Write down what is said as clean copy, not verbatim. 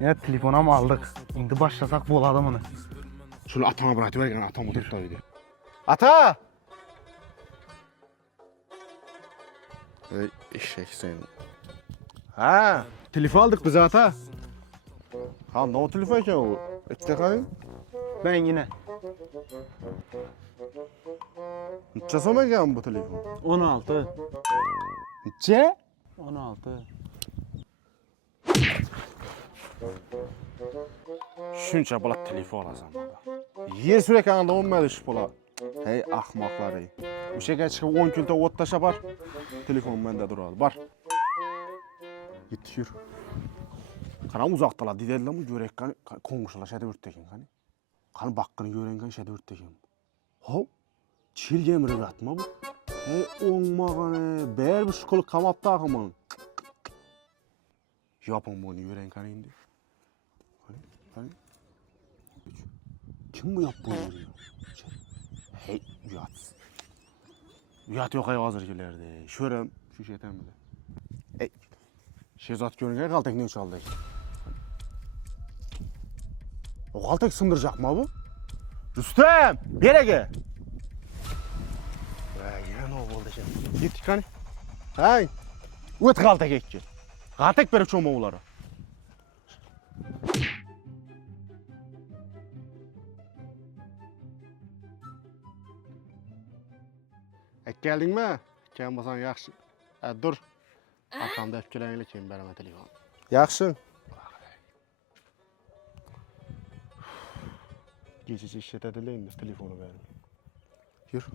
Ya telefona mı aldık? Şimdi başlasak boladı mı? Şunu atama bırakıver gene atam oturup da öyle. Ata! Ey eşek sen. Ha, telefon aldık biz ata. Ha, ne o telefon ki o? Ette kayın. Ben yine. Neçe soma geldi bu telefon? 16. Neçe? 16. Şunca bula telefon alasan baba. Yer sürek anında olmadı şu bula. Hey ahmaklar hey. Bu şeker çıkıp 10 külte ot taşa var. Telefon bende duralı. Var. Git yürü. Karam uzaktalar. Diderler mi görek kan konuşular şede örttekin kan. Kan bakkını gören kan şede örttekin. Hop. Çil gemiri atma bu. Hey olmağını. Beğer bir şokolu kamapta akıman. Yapın bunu gören kan indi. Hani? Kim bu yapıyor? Hey yat. Yat yok ay hazır gelirdi. Şörem şu şeyden bile. Ey. Şezat görünce kaltak ne çaldı? O kaltak sındıracak mı bu? Rüstem! Bir yere gel. Yine ne oldu şimdi? Git hani. Hay. Öt kaltak ekki. Kaltak beri çoğma ulara. Geldin mi? Gelmasan yaxşı. Dur. Arkamda öpküleniyle kim bereme telefon. Yaxşı. Gececi işletedileyin de telefonu verin. Yürü.